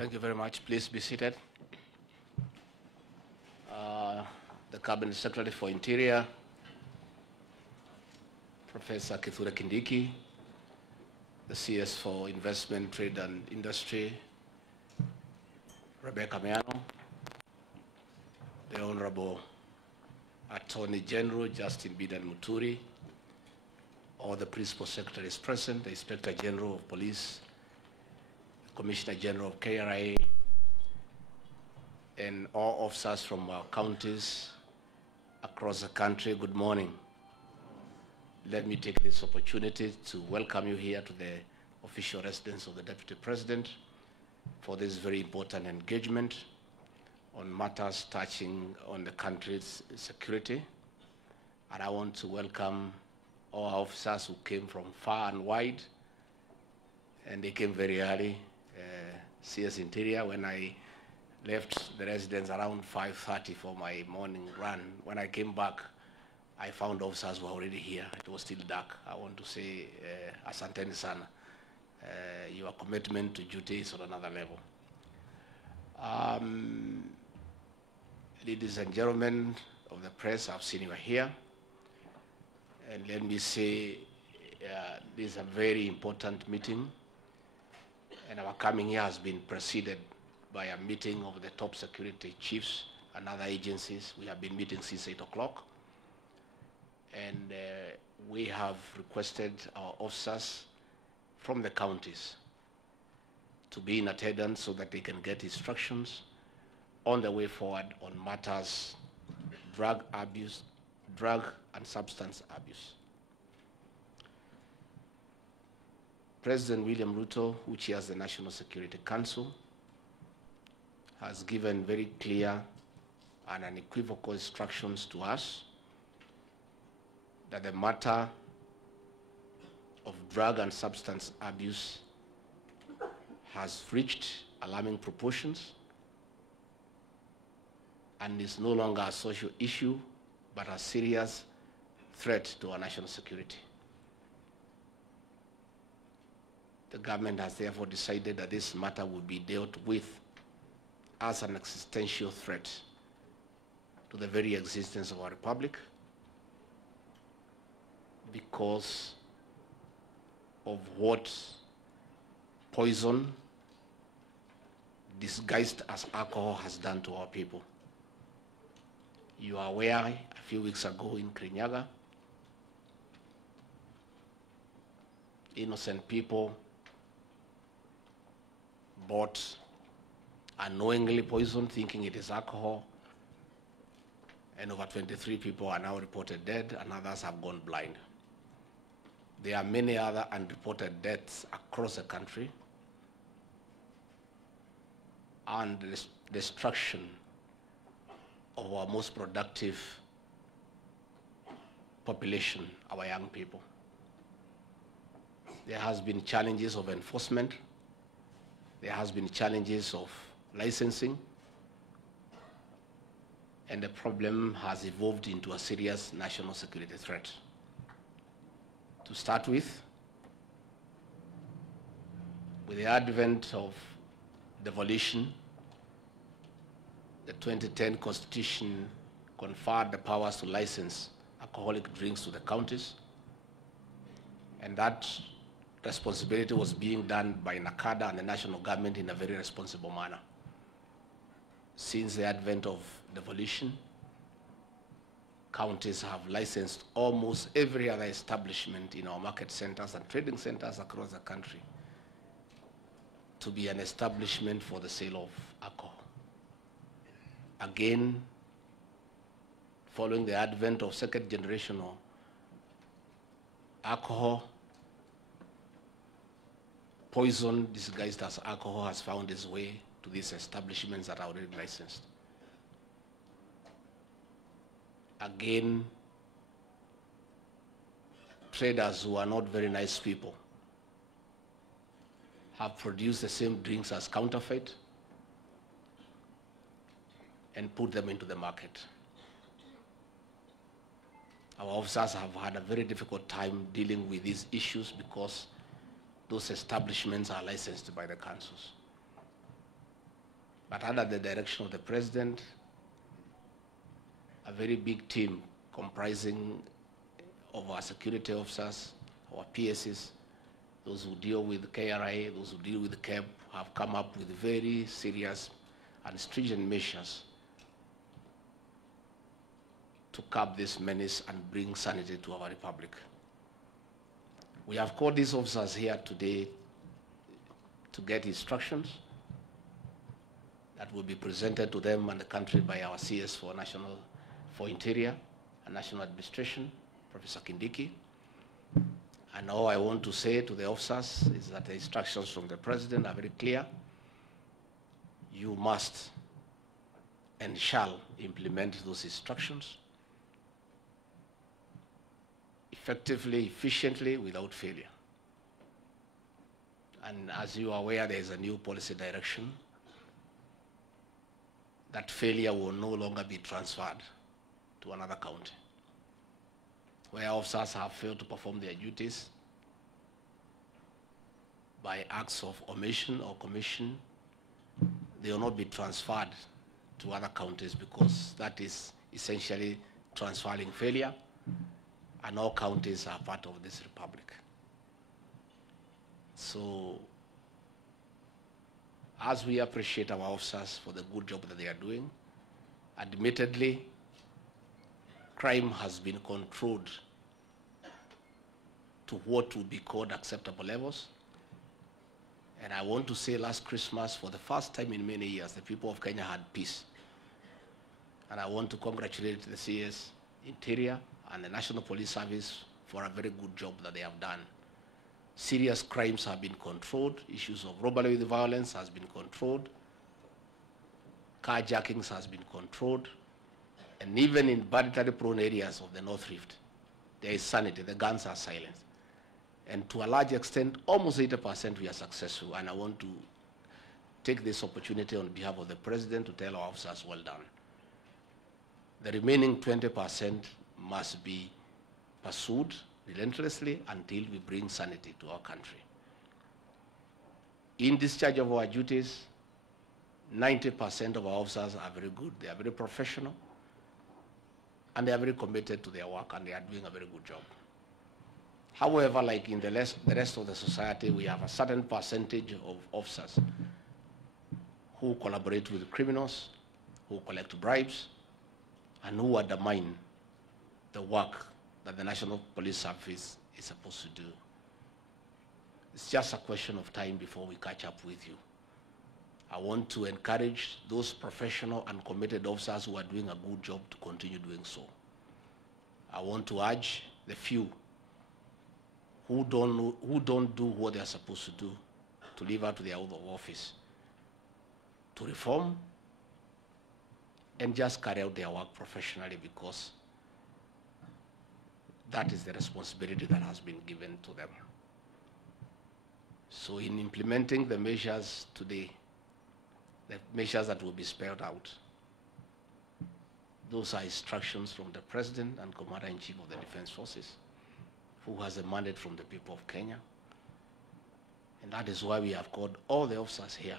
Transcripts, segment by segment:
Thank you very much. Please be seated. The Cabinet Secretary for Interior, Professor Kithure Kindiki, the CS for Investment, Trade and Industry, Rebecca Meano, the Honorable Attorney General Justin Bidan Muturi, all the Principal Secretaries present, the Inspector General of Police, the Commissioner General of KRA, and all officers from our counties across the country, good morning. Let me take this opportunity to welcome you here to the official residence of the Deputy President for this very important engagement on matters touching on the country's security. And I want to welcome all our officers who came from far and wide, and they came very early. CS Interior, when I left the residence around 5:30 for my morning run, when I came back, I found officers were already here. It was still dark. I want to say, asanteni sana. Your commitment to duty is on another level. Ladies and gentlemen of the press, I've seen you are here. And let me say, this is a very important meeting. And our coming here has been preceded by a meeting of the top security chiefs and other agencies. We have been meeting since 8 o'clock. And we have requested our officers from the counties to be in attendance so that they can get instructions on the way forward on matters, drug abuse, drug and substance abuse. President William Ruto, who chairs the National Security Council, has given very clear and unequivocal instructions to us that the matter of drug and substance abuse has reached alarming proportions and is no longer a social issue, but a serious threat to our national security. The government has therefore decided that this matter will be dealt with as an existential threat to the very existence of our republic because of what poison disguised as alcohol has done to our people. You are aware a few weeks ago in Kirinyaga, innocent people bought unknowingly poison thinking it is alcohol, and over 23 people are now reported dead and others have gone blind. There are many other unreported deaths across the country and the destruction of our most productive population, our young people. There has been challenges of enforcement. There has been challenges of licensing, and the problem has evolved into a serious national security threat. To start with the advent of devolution, the 2010 Constitution conferred the powers to license alcoholic drinks to the counties, and that responsibility was being done by NACADA and the national government in a very responsible manner. Since the advent of devolution, counties have licensed almost every other establishment in our market centers and trading centers across the country to be an establishment for the sale of alcohol. Again, following the advent of second generation alcohol, poison disguised as alcohol has found its way to these establishments that are already licensed. Again, traders who are not very nice people have produced the same drinks as counterfeit and put them into the market. Our officers have had a very difficult time dealing with these issues because those establishments are licensed by the councils. But under the direction of the President, a very big team comprising of our security officers, our PSs, those who deal with KRI, those who deal with CAB, have come up with very serious and stringent measures to curb this menace and bring sanity to our republic. We have called these officers here today to get instructions that will be presented to them and the country by our CS for Interior and National Administration, Professor Kindiki. And all I want to say to the officers is that the instructions from the President are very clear. You must and shall implement those instructions effectively, efficiently, without failure. And as you are aware, there is a new policy direction that failure will no longer be transferred to another county. Where officers have failed to perform their duties by acts of omission or commission, they will not be transferred to other counties, because that is essentially transferring failure, and all counties are part of this republic. So, as we appreciate our officers for the good job that they are doing, admittedly, crime has been controlled to what would be called acceptable levels. And I want to say last Christmas, for the first time in many years, the people of Kenya had peace. And I want to congratulate the CS, Interior, and the National Police Service for a very good job that they have done. Serious crimes have been controlled. Issues of robbery with violence has been controlled. Carjackings has been controlled. And even in banditry-prone areas of the North Rift, there is sanity. The guns are silent. And to a large extent, almost 80% we are successful. And I want to take this opportunity on behalf of the President to tell our officers, well done. The remaining 20% must be pursued relentlessly until we bring sanity to our country. In discharge of our duties, 90% of our officers are very good. They are very professional, and they are very committed to their work, and they are doing a very good job. However, like in the rest of the society, we have a certain percentage of officers who collaborate with criminals, who collect bribes, and who undermine the work that the National Police Service is supposed to do. It's just a question of time before we catch up with you. I want to encourage those professional and committed officers who are doing a good job to continue doing so. I want to urge the few who don't do what they are supposed to do to live up to their oath of office, to reform and just carry out their work professionally, because that is the responsibility that has been given to them. So in implementing the measures today, the measures that will be spelled out, those are instructions from the President and Commander-in-Chief of the Defense Forces, who has a mandate from the people of Kenya. And that is why we have called all the officers here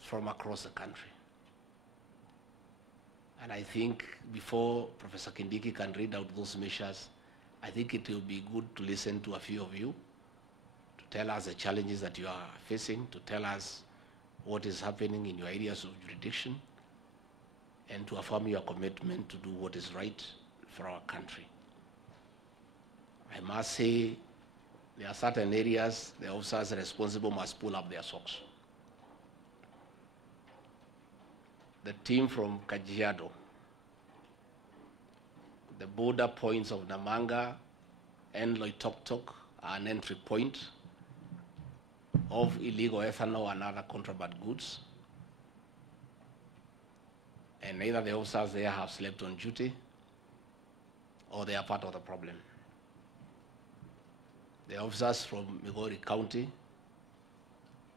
from across the country. And I think before Professor Kindiki can read out those measures, I think it will be good to listen to a few of you, to tell us the challenges that you are facing, to tell us what is happening in your areas of jurisdiction, and to affirm your commitment to do what is right for our country. I must say, there are certain areas the officers responsible must pull up their socks. The team from Kajiado, the border points of Namanga and Loitoktok are an entry point of illegal ethanol and other contraband goods. And neither the officers there have slept on duty, or they are part of the problem. The officers from Migori County,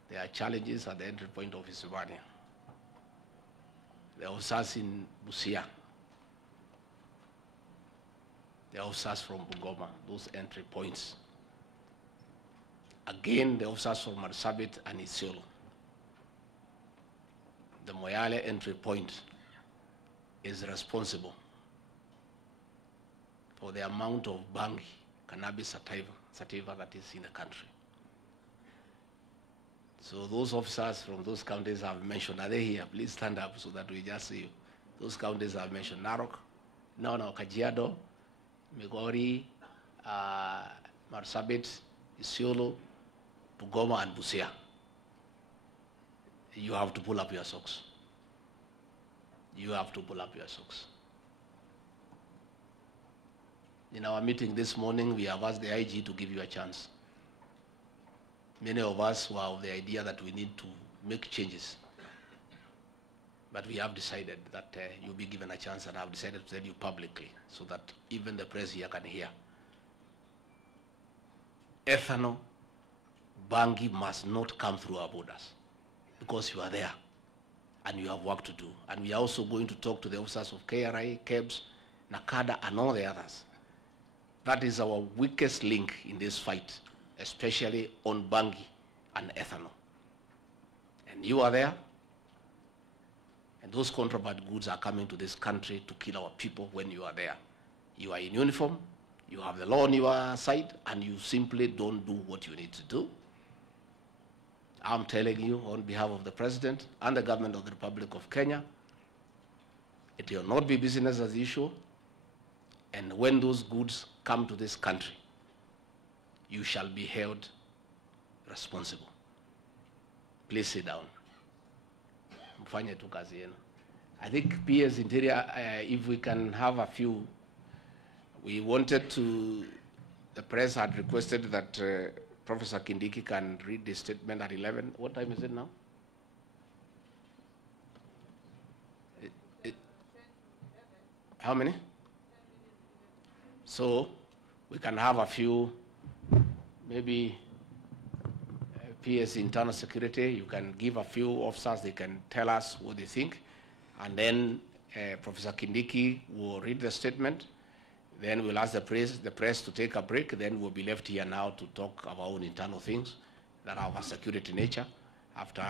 there are challenges at the entry point of Isibania. The officers in Busia, the officers from Bungoma, those entry points. Again, the officers from Marsabit and Isiolo. Moyale entry point is responsible for the amount of bangi, cannabis sativa that is in the country. So those officers from those counties I've mentioned, are they here? Please stand up so that we just see you. Those counties I've mentioned, Narok, Kajiado, Migori, Marsabit, Isiolo, Bungoma, and Busia. You have to pull up your socks. You have to pull up your socks. In our meeting this morning, we have asked the IG to give you a chance. Many of us were of the idea that we need to make changes. But we have decided that you'll be given a chance, and I've decided to tell you publicly so that even the press here can hear. Ethanol, bangi must not come through our borders because you are there and you have work to do. And we are also going to talk to the officers of KRI, KEBS, NACADA, and all the others. That is our weakest link in this fight, especially on bangi and ethanol. And you are there, and those contraband goods are coming to this country to kill our people when you are there. You are in uniform, you have the law on your side, and you simply don't do what you need to do. I'm telling you on behalf of the President and the government of the Republic of Kenya, it will not be business as usual, and when those goods come to this country, you shall be held responsible. Please sit down. I think PS Interior, if we can have a few, we wanted to, the press had requested that Professor Kindiki can read the statement at 11. What time is it now? How many? So we can have a few, maybe PS Internal Security, you can give a few officers, they can tell us what they think, and then Professor Kindiki will read the statement, then we'll ask the press to take a break, then we'll be left here now to talk about our own internal things that are of a security nature, after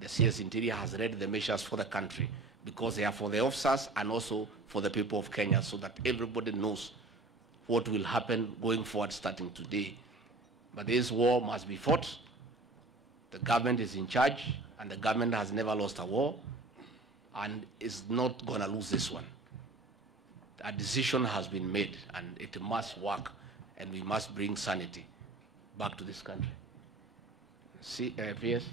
the CS Interior has read the measures for the country, because they are for the officers and also for the people of Kenya, so that everybody knows what will happen going forward starting today. But this war must be fought. The government is in charge, and the government has never lost a war, and is not going to lose this one. A decision has been made, and it must work, and we must bring sanity back to this country. See, PS?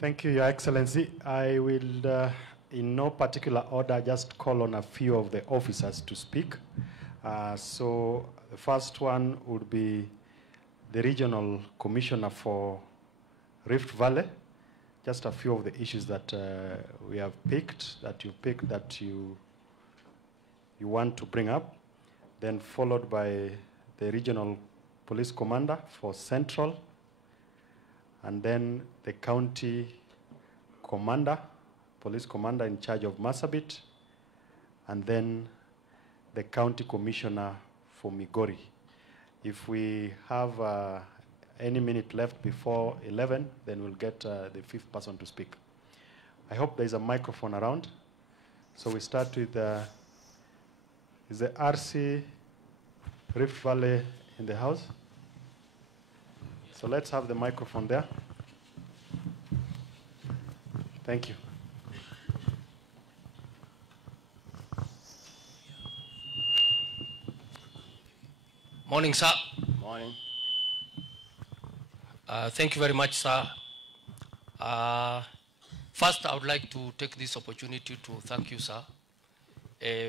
Thank you, Your Excellency. I will, in no particular order, just call on a few of the officers to speak. So the first one would be the Regional Commissioner for Rift Valley. Just a few of the issues that we have picked, that you want to bring up. Then followed by the Regional Police Commander for Central, and then the County Commander, Police Commander in charge of Marsabit, and then the County Commissioner for Migori. If we have any minute left before 11, then we'll get the fifth person to speak. I hope there's a microphone around. So we start with, is the RC Rift Valley in the house? So let's have the microphone there. Thank you. Morning, sir. Morning. Thank you very much, sir. First, I would like to take this opportunity to thank you, sir,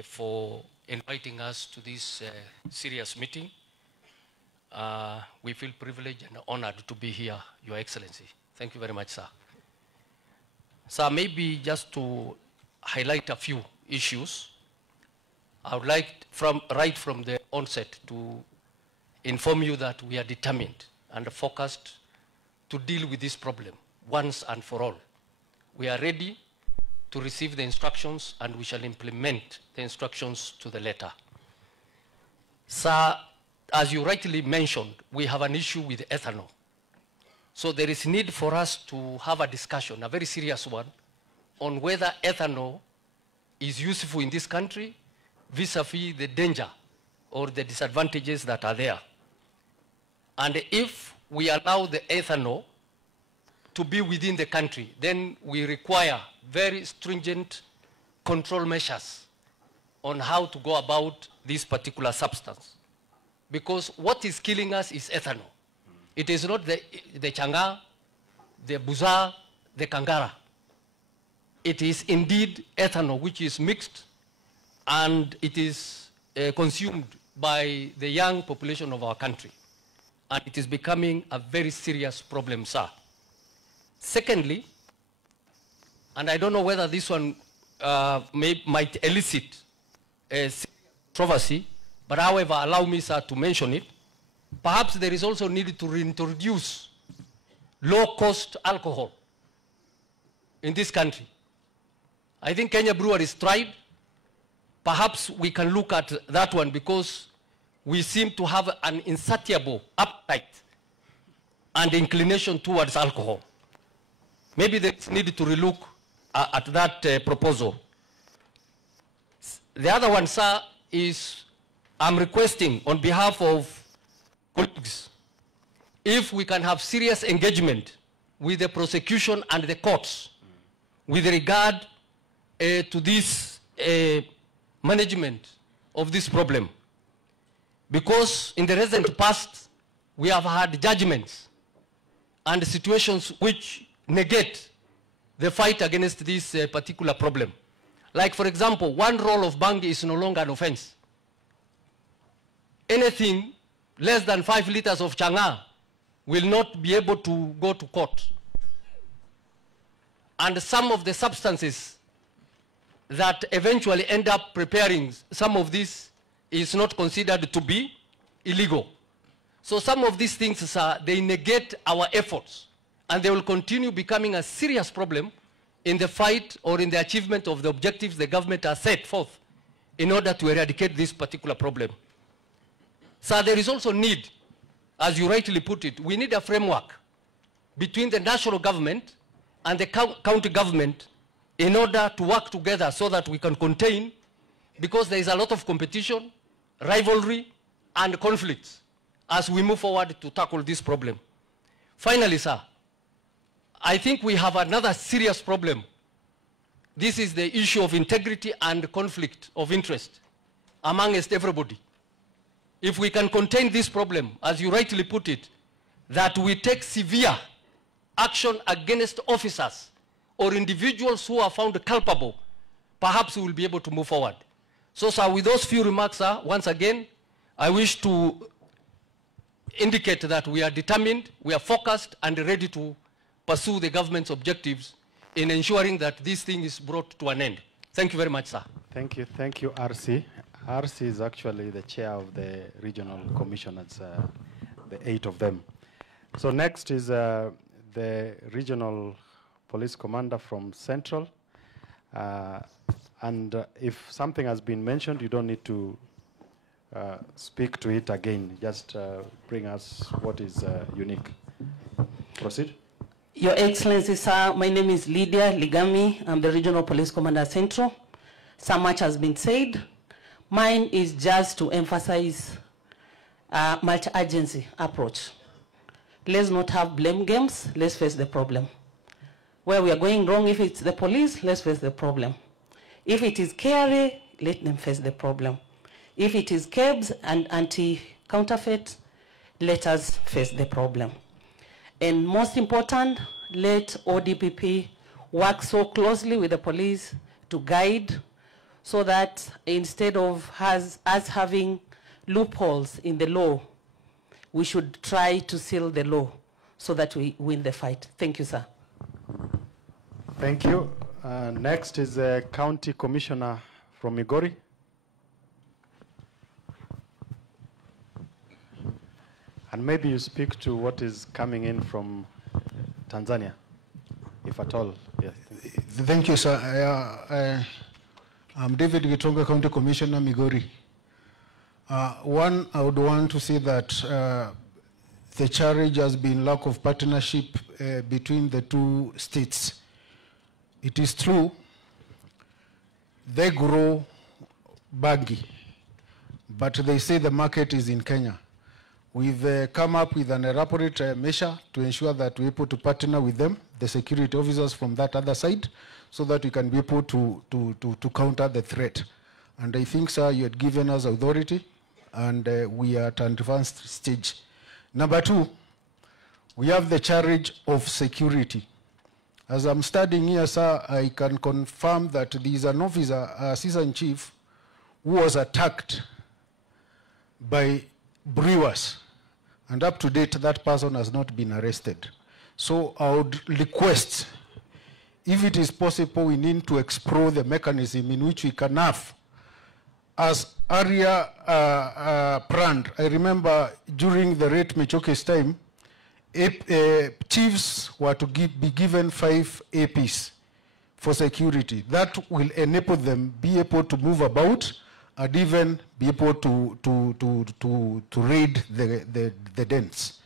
for inviting us to this serious meeting. We feel privileged and honored to be here, Your Excellency. Thank you very much, sir. Sir, maybe just to highlight a few issues, I would like right from the onset to inform you that we are determined and focused to deal with this problem once and for all. We are ready to receive the instructions, and we shall implement the instructions to the letter. Sir, as you rightly mentioned, we have an issue with ethanol. So there is need for us to have a discussion, a very serious one, on whether ethanol is useful in this country vis-a-vis the danger or the disadvantages that are there. And if we allow the ethanol to be within the country, then we require very stringent control measures on how to go about this particular substance. Because what is killing us is ethanol. It is not the changa, the buza, the kangara. It is indeed ethanol which is mixed and it is consumed by the young population of our country. And it is becoming a very serious problem, sir. Secondly, and I don't know whether this one might elicit a controversy, but however, allow me, sir, to mention it. Perhaps there is also need to reintroduce low-cost alcohol in this country. I think Kenya Breweries tried. Perhaps we can look at that one because we seem to have an insatiable appetite and inclination towards alcohol. Maybe there is need to relook at that proposal. The other one, sir, is I'm requesting on behalf of colleagues, if we can have serious engagement with the prosecution and the courts with regard to this management of this problem. Because in the recent past, we have had judgments and situations which negate the fight against this particular problem. Like, for example, one roll of bang is no longer an offense. Anything less than 5 liters of changa will not be able to go to court. And some of the substances that eventually end up preparing some of this is not considered to be illegal. So some of these things, sir, they negate our efforts and they will continue becoming a serious problem in the fight or in the achievement of the objectives the government has set forth in order to eradicate this particular problem. So there is also need, as you rightly put it, we need a framework between the national government and the county government in order to work together so that we can contain, because there is a lot of competition, rivalry, and conflicts as we move forward to tackle this problem. Finally, sir, I think we have another serious problem. This is the issue of integrity and conflict of interest amongst everybody. If we can contain this problem, as you rightly put it, that we take severe action against officers or individuals who are found culpable, perhaps we will be able to move forward. So, sir, with those few remarks, sir, once again, I wish to indicate that we are determined, we are focused, and ready to pursue the government's objectives in ensuring that this thing is brought to an end. Thank you very much, sir. Thank you, RC. RC is actually the chair of the regional commissioners, the 8 of them. So next is the regional police commander from Central. And if something has been mentioned, you don't need to speak to it again. Just bring us what is unique. Proceed. Your Excellency, sir, my name is Lydia Ligami. I'm the regional police commander Central. So much has been said. Mine is just to emphasize a multi-agency approach. Let's not have blame games. Let's face the problem. Where we are going wrong, if it's the police, let's face the problem. If it is KRA, let them face the problem. If it is KEBS and anti-counterfeit, let us face the problem. And most important, let ODPP work so closely with the police to guide, so that instead of us having loopholes in the law, we should try to seal the law so that we win the fight. Thank you, sir. Thank you. Next is the County Commissioner from Migori. And maybe you speak to what is coming in from Tanzania, if at all. Yes. Thank you, sir. I'm David Gitonga, County Commissioner, Migori. One, I would want to say that the charge has been lack of partnership between the two states. It is true, they grow bangi, but they say the market is in Kenya. We've come up with an elaborate measure to ensure that we're able to partner with them, the security officers from that other side, so that we can be able to counter the threat. And I think, sir, you had given us authority, and we are at an advanced stage. Number two, we have the charge of security. As I'm studying here, sir, I can confirm that there is an officer, assistant chief, who was attacked by brewers. And up to date, that person has not been arrested. So I would request, if it is possible, we need to explore the mechanism in which we can have, as area planned. I remember during the Rate Mechoke's time, chiefs were to be given 5 APs for security. That will enable them be able to move about and even be able to raid the dens.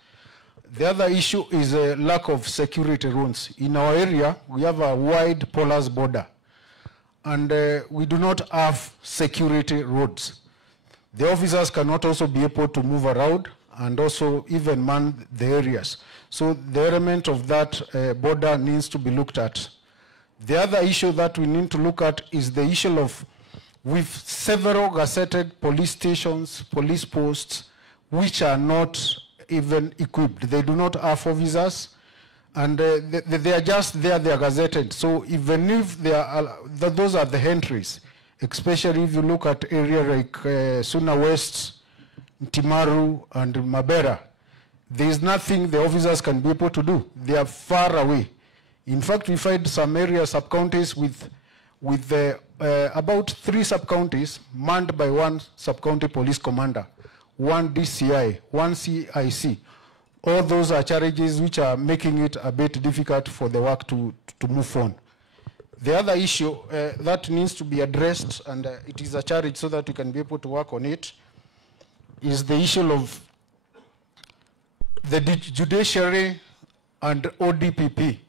The other issue is a lack of security rules. In our area, we have a wide porous border, and we do not have security roads. The officers cannot also be able to move around and also even man the areas. So the element of that border needs to be looked at. The other issue that we need to look at is the issue of, with several gazetted police stations, police posts, which are not even equipped. They do not have officers, and they are just there, they are gazetted. So even if they are, those are the entries, especially if you look at area like Suna West, Timaru, and Mabera, there is nothing the officers can be able to do. They are far away. In fact, we find some area sub-counties with about 3 sub-counties manned by 1 sub-county police commander, 1 DCI, 1 CIC. All those are challenges which are making it a bit difficult for the work to move on. The other issue that needs to be addressed, and it is a challenge so that we can be able to work on it, is the issue of the judiciary and ODPP.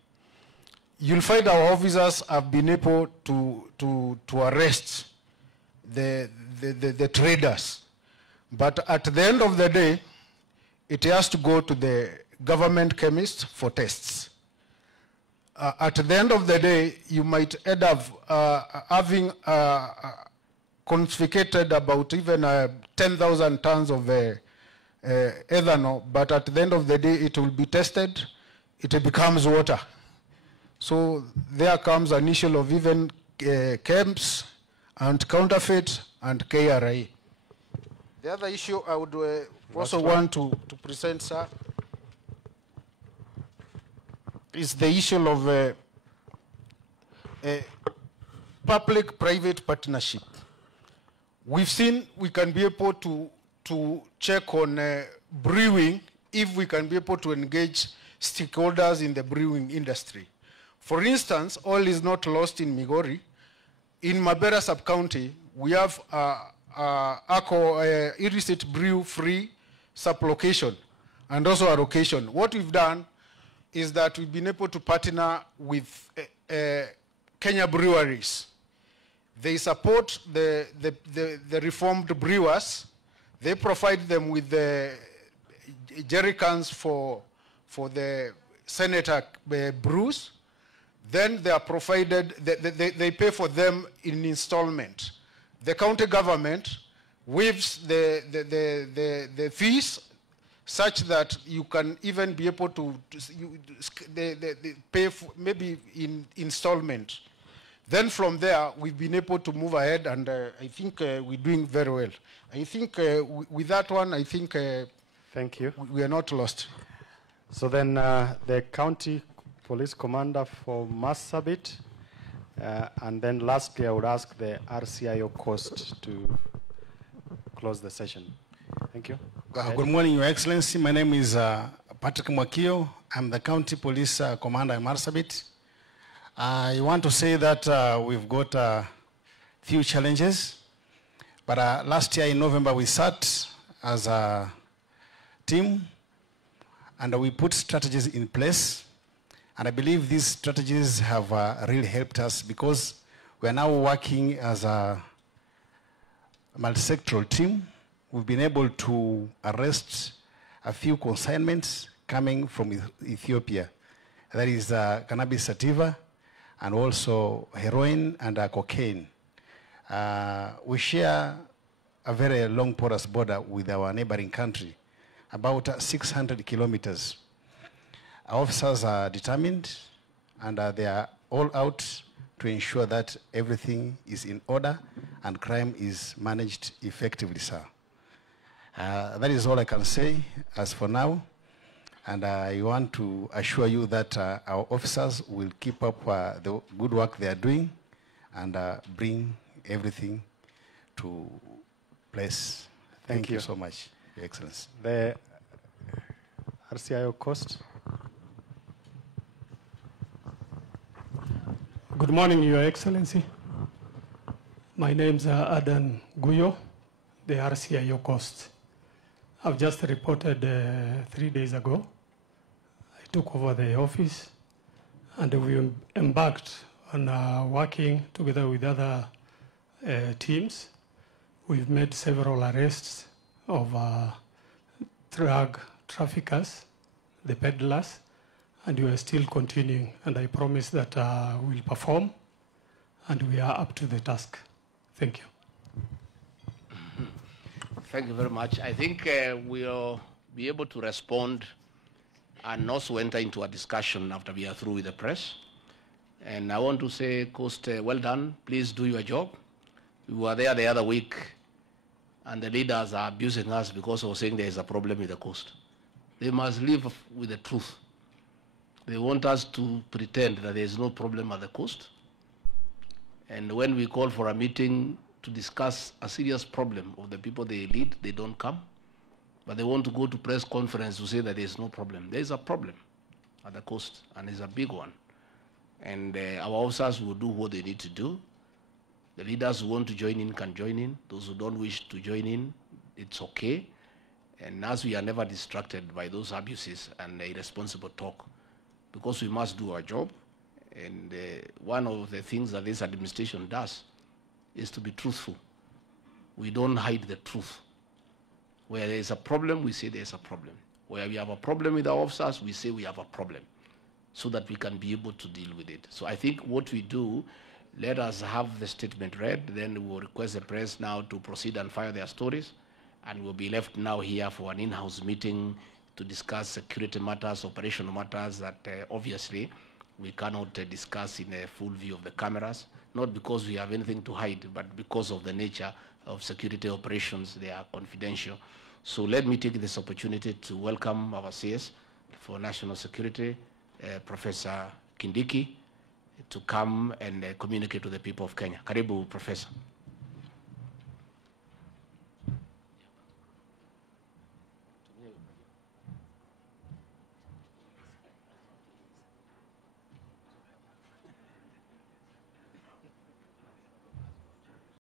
You'll find our officers have been able to arrest the traders. But at the end of the day, it has to go to the government chemist for tests. At the end of the day, you might end up having confiscated about even 10,000 tons of ethanol, but at the end of the day, it will be tested, it becomes water. So there comes an issue of even camps and counterfeit and KRA. The other issue I would also want to present, sir, is the issue of public-private partnership. We've seen we can be able to check on brewing if we can be able to engage stakeholders in the brewing industry. For instance, oil is not lost in Migori. In Mabera sub-county, we have illicit brew-free sub-location and also a location. What we've done is that we've been able to partner with Kenya breweries. They support the reformed brewers. They provide them with the jerry cans for the senator brews. Then they are provided, they pay for them in installment. The county government waives the fees such that you can even be able to pay for maybe in installment. Then from there, we've been able to move ahead, and I think we're doing very well. I think with that one, I think thank you. We are not lost. So then the county police commander for Marsabit, and then lastly, I would ask the RCIO Coast to close the session. Thank you. Good morning, Your Excellency. My name is Patrick Mwakio. I'm the county police commander in Marsabit. I want to say that we've got a few challenges, but last year in November we sat as a team and we put strategies in place. And I believe these strategies have really helped us because we are now working as a multi-sectoral team. We've been able to arrest a few consignments coming from Ethiopia. That is cannabis sativa and also heroin and cocaine. We share a very long porous border with our neighboring country, about 600 kilometers. Our officers are determined and they are all out to ensure that everything is in order and crime is managed effectively, sir. That is all I can say as for now. And I want to assure you that our officers will keep up the good work they are doing and bring everything to place. Thank you so much, Your Excellency. The RCIO cost. Good morning, Your Excellency. My name is Adan Guyo, the RCIO cost. I've just reported 3 days ago. I took over the office and we embarked on working together with other teams. We've made several arrests of drug traffickers, the peddlers, and we are still continuing. And I promise that we'll perform and we are up to the task. Thank you. Thank you very much. I think we'll be able to respond and also enter into a discussion after we are through with the press. And I want to say, Coast, well done. Please do your job. We were there the other week, and the leaders are abusing us because of saying there is a problem with the coast. They must live with the truth. They want us to pretend that there is no problem at the coast. And when we call for a meeting to discuss a serious problem of the people they lead, they don't come. But they want to go to press conference to say that there is no problem. There is a problem at the coast, and it's a big one. And our officers will do what they need to do. The leaders who want to join in can join in. Those who don't wish to join in, it's okay. And as we are never distracted by those abuses and irresponsible talk, because we must do our job. And one of the things that this administration does is to be truthful. We don't hide the truth. Where there is a problem, we say there's a problem. Where we have a problem with our officers, we say we have a problem, so that we can be able to deal with it. So I think what we do, let us have the statement read, then we will request the press now to proceed and file their stories, and we'll be left now here for an in-house meeting to discuss security matters, operational matters that obviously we cannot discuss in a full view of the cameras, not because we have anything to hide, but because of the nature of security operations. They are confidential. So let me take this opportunity to welcome our CS for National Security, Professor Kindiki, to come and communicate to the people of Kenya. Karibu, Professor.